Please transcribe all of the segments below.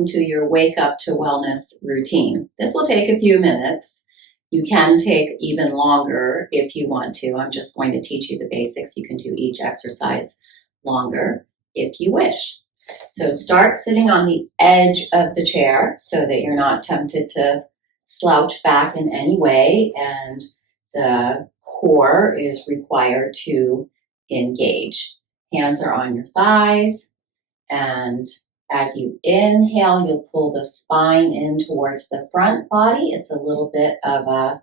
welcome to your Wake Up to Wellness routine. This will take a few minutes. You can take even longer if you want to. I'm just going to teach you the basics. You can do each exercise longer if you wish. So start sitting on the edge of the chair so that you're not tempted to slouch back in any way, and the core is required to engage. Hands are on your thighs, and as you inhale, you'll pull the spine in towards the front body. It's a little bit of a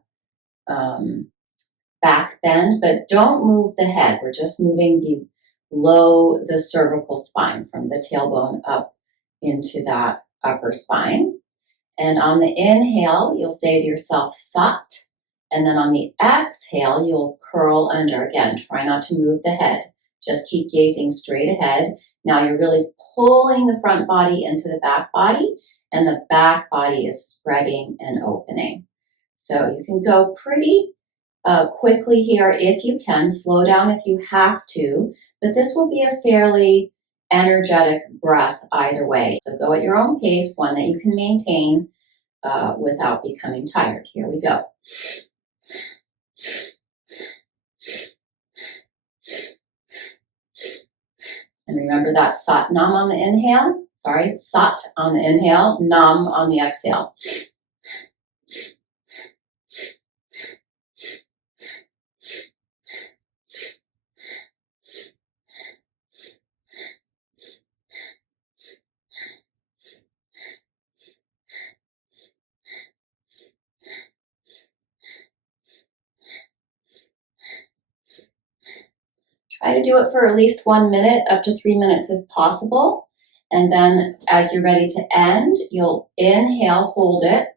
back bend, but don't move the head. We're just moving below the cervical spine from the tailbone up into that upper spine. And on the inhale, you'll say to yourself, Sat. And then on the exhale, you'll curl under. Again, try not to move the head. Just keep gazing straight ahead. Now you're really pulling the front body into the back body, and the back body is spreading and opening. So you can go pretty quickly here if you can. Slow down if you have to, but this will be a fairly energetic breath either way. So go at your own pace, one that you can maintain without becoming tired. Here we go. And remember that Sat Nam on the inhale. Sat on the inhale, Nam on the exhale. Try to do it for at least 1 minute, up to 3 minutes if possible. And then as you're ready to end, you'll inhale, hold it.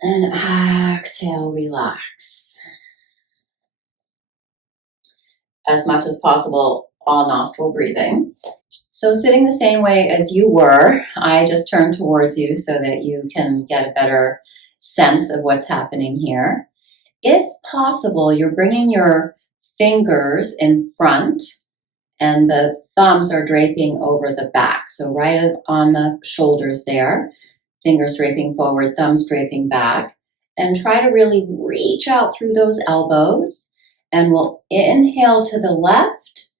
And exhale, relax. As much as possible, all nostril breathing. So sitting the same way as you were, I just turned towards you so that you can get a better sense of what's happening here. If possible, you're bringing your fingers in front and the thumbs are draping over the back. So right on the shoulders there, fingers draping forward, thumbs draping back, and try to really reach out through those elbows. And we'll inhale to the left,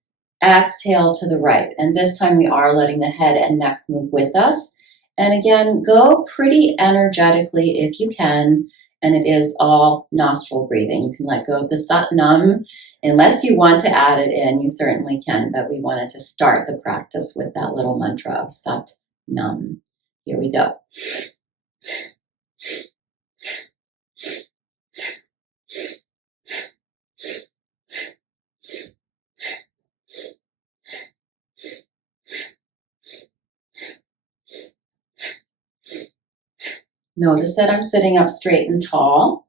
exhale to the right. And this time we are letting the head and neck move with us. And again, go pretty energetically if you can. And it is all nostril breathing. You can let go of the Sat Nam. Unless you want to add it in, you certainly can. But we wanted to start the practice with that little mantra of Sat Nam. Here we go. Notice that I'm sitting up straight and tall,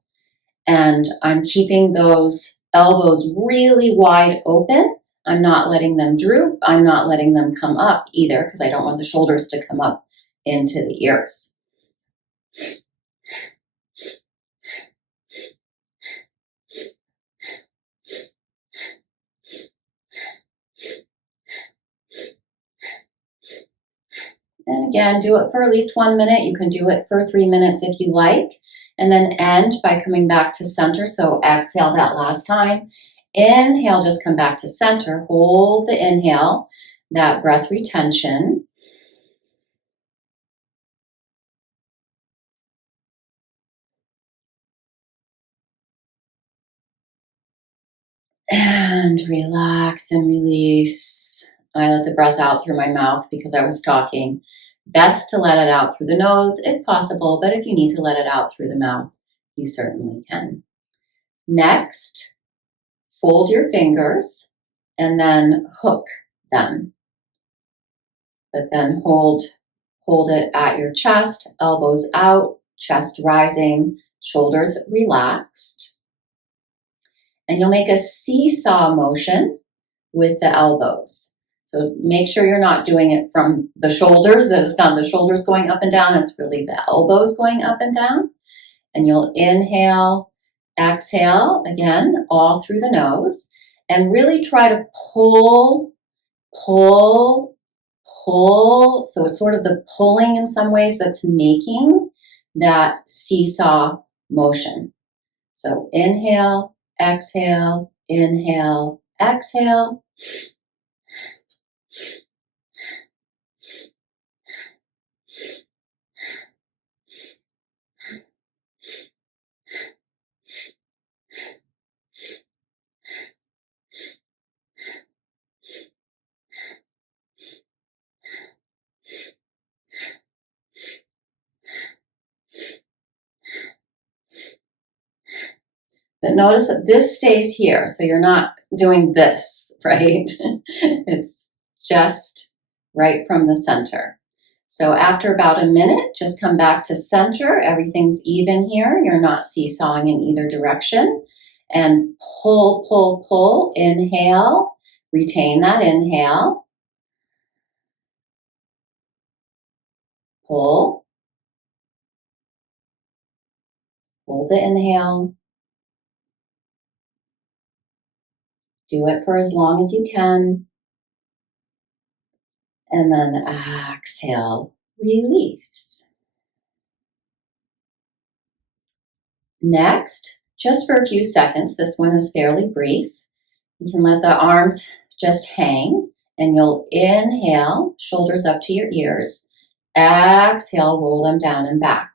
and I'm keeping those elbows really wide open. I'm not letting them droop. I'm not letting them come up either, because I don't want the shoulders to come up into the ears. And again, do it for at least 1 minute. You can do it for 3 minutes if you like. And then end by coming back to center. So exhale that last time. Inhale, just come back to center. Hold the inhale, that breath retention. And relax and release. I let the breath out through my mouth because I was talking. Best to let it out through the nose if possible, but if you need to let it out through the mouth, you certainly can. Next, fold your fingers and then hook them. But then hold it at your chest, elbows out, chest rising, shoulders relaxed. And you'll make a seesaw motion with the elbows. So make sure you're not doing it from the shoulders, that it's not the shoulders going up and down, it's really the elbows going up and down. And you'll inhale, exhale, again, all through the nose. and really try to pull, pull, pull. So it's sort of the pulling in some ways that's making that seesaw motion. So inhale, exhale, inhale, exhale. But notice that this stays here, so you're not doing this, right? It's just right from the center. So after about a minute, just come back to center. Everything's even here. You're not seesawing in either direction. And pull, pull, pull. Inhale. Retain that inhale. Pull. Hold the inhale. Do it for as long as you can. And then exhale, release. Next, just for a few seconds, this one is fairly brief. You can let the arms just hang and you'll inhale, shoulders up to your ears. Exhale, roll them down and back.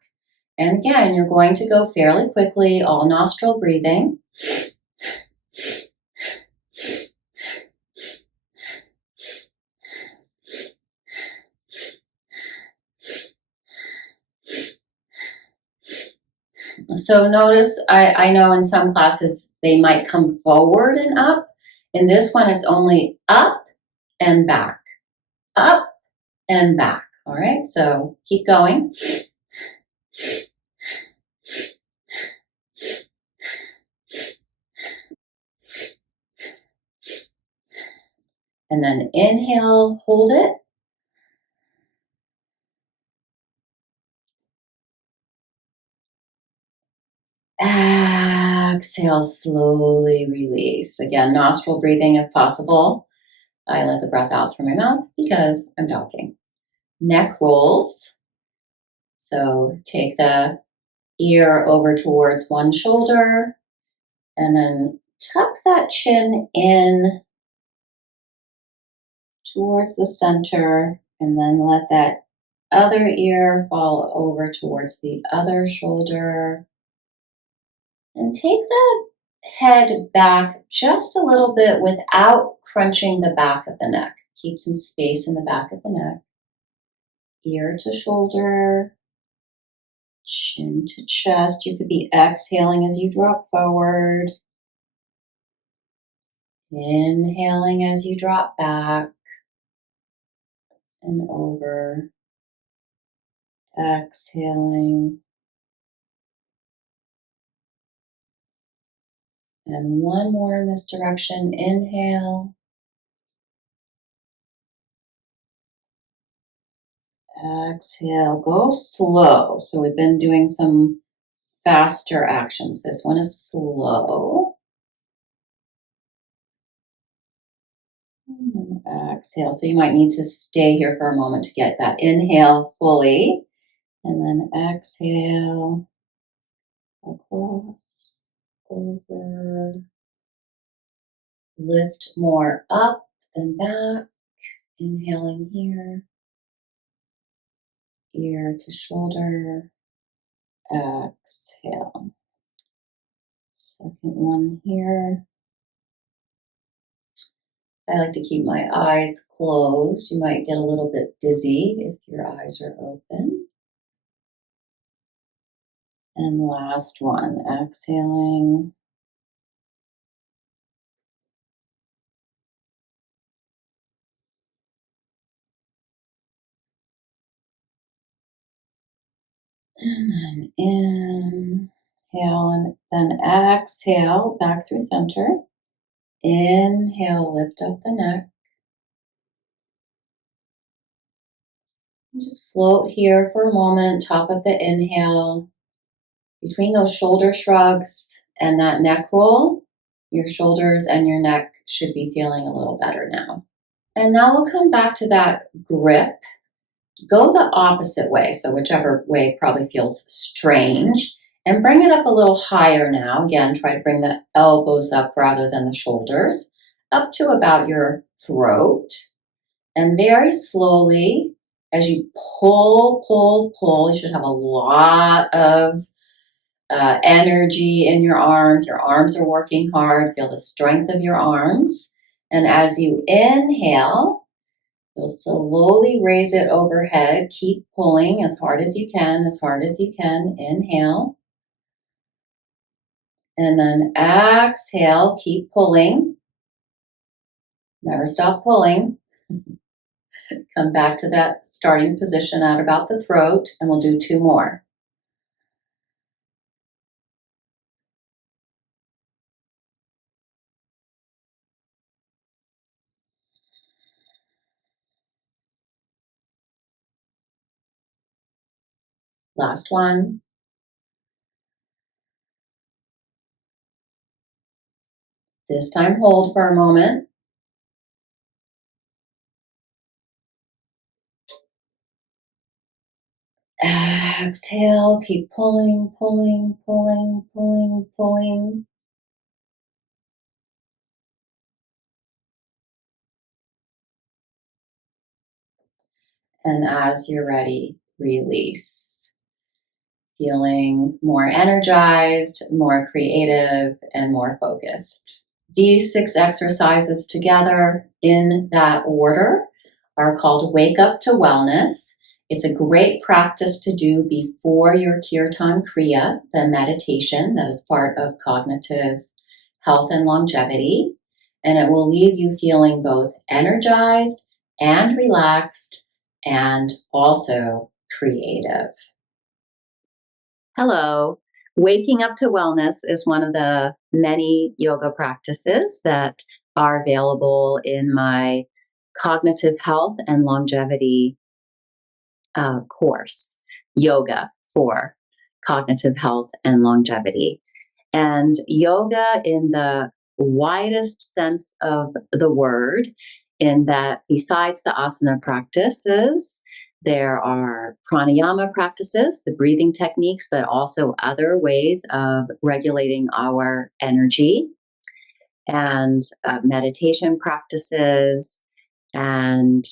And again, you're going to go fairly quickly, all nostril breathing. So notice, I know in some classes they might come forward and up. In this one, it's only up and back, up and back. All right, so keep going. And then inhale, hold it. Exhale, slowly release. Again, nostril breathing if possible. I let the breath out through my mouth because I'm talking. Neck rolls. So take the ear over towards one shoulder and then tuck that chin in towards the center and then let that other ear fall over towards the other shoulder. And take the head back just a little bit without crunching the back of the neck. Keep some space in the back of the neck. Ear to shoulder, chin to chest. You could be exhaling as you drop forward. Inhaling as you drop back and over. Exhaling. And one more in this direction. Inhale. Exhale. Go slow. So we've been doing some faster actions. This one is slow. And exhale. So you might need to stay here for a moment to get that inhale fully. And then exhale across, over. Lift more up than back. Inhaling here. Ear to shoulder. Exhale. Second one here. I like to keep my eyes closed. You might get a little bit dizzy if your eyes are open. And last one, exhaling. And then inhale and then exhale back through center. Inhale, lift up the neck. And just float here for a moment, top of the inhale. Between those shoulder shrugs and that neck roll, your shoulders and your neck should be feeling a little better now. And now we'll come back to that grip. Go the opposite way, so whichever way probably feels strange, and bring it up a little higher now. Again, try to bring the elbows up rather than the shoulders, up to about your throat. And very slowly, as you pull, you should have a lot of energy in your arms. Your arms are working hard. Feel the strength of your arms. And as you inhale, you'll slowly raise it overhead. Keep pulling as hard as you can, as hard as you can. Inhale. And then exhale. Keep pulling. Never stop pulling. Come back to that starting position at about the throat, and we'll do 2 more. Last one. This time hold for a moment. Exhale, keep pulling, pulling, pulling, pulling, pulling. And as you're ready, release. Feeling more energized, more creative, and more focused. These 6 exercises together in that order are called Wake Up to Wellness. It's a great practice to do before your Kirtan Kriya, the meditation that is part of cognitive health and longevity. And it will leave you feeling both energized and relaxed and also creative. Hello. Waking Up to Wellness is one of the many yoga practices that are available in my cognitive health and longevity course, Yoga for Cognitive Health and Longevity. And yoga, in the widest sense of the word, in that besides the asana practices, there are pranayama practices, the breathing techniques, but also other ways of regulating our energy, and meditation practices, and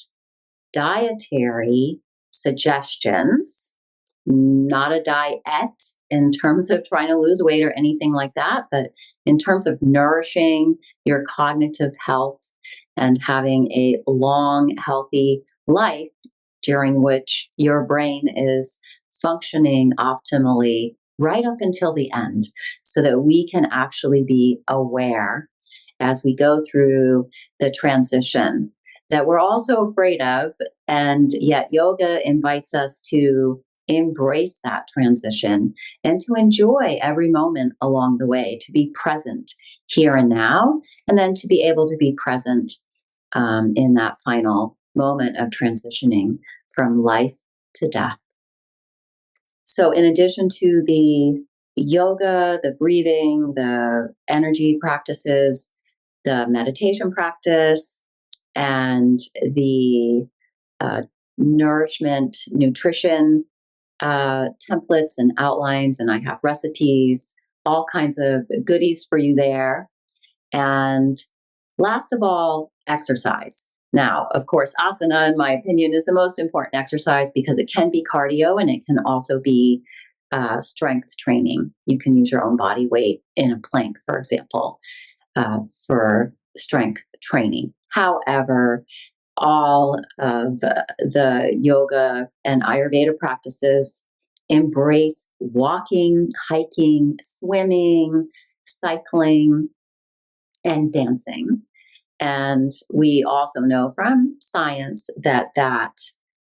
dietary suggestions. Not a diet in terms of trying to lose weight or anything like that, but in terms of nourishing your cognitive health and having a long, healthy life during which your brain is functioning optimally right up until the end, so that we can actually be aware as we go through the transition that we're also afraid of. And yet yoga invites us to embrace that transition and to enjoy every moment along the way, to be present here and now, and then to be able to be present in that final moment of transitioning from life to death. So in addition to the yoga, the breathing, the energy practices, the meditation practice, and the nourishment, nutrition templates and outlines, and I have recipes, all kinds of goodies for you there. And last of all, exercise. Now, of course, asana, in my opinion, is the most important exercise because it can be cardio and it can also be strength training. You can use your own body weight in a plank, for example, for strength training. However, all of the yoga and Ayurveda practices embrace walking, hiking, swimming, cycling, and dancing. And we also know from science that that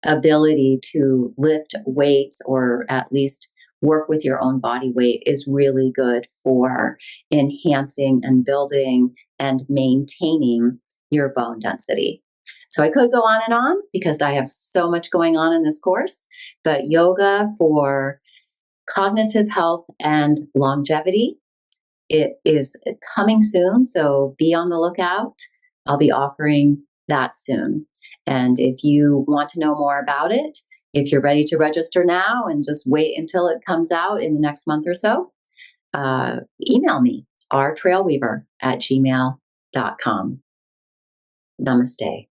ability to lift weights, or at least work with your own body weight, is really good for enhancing and building and maintaining your bone density. So I could go on and on because I have so much going on in this course, but yoga for cognitive health and longevity It is coming soon, so be on the lookout. I'll be offering that soon. And if you want to know more about it, if you're ready to register now and just wait until it comes out in the next month or so, email me, rtrailweaver@gmail.com. Namaste.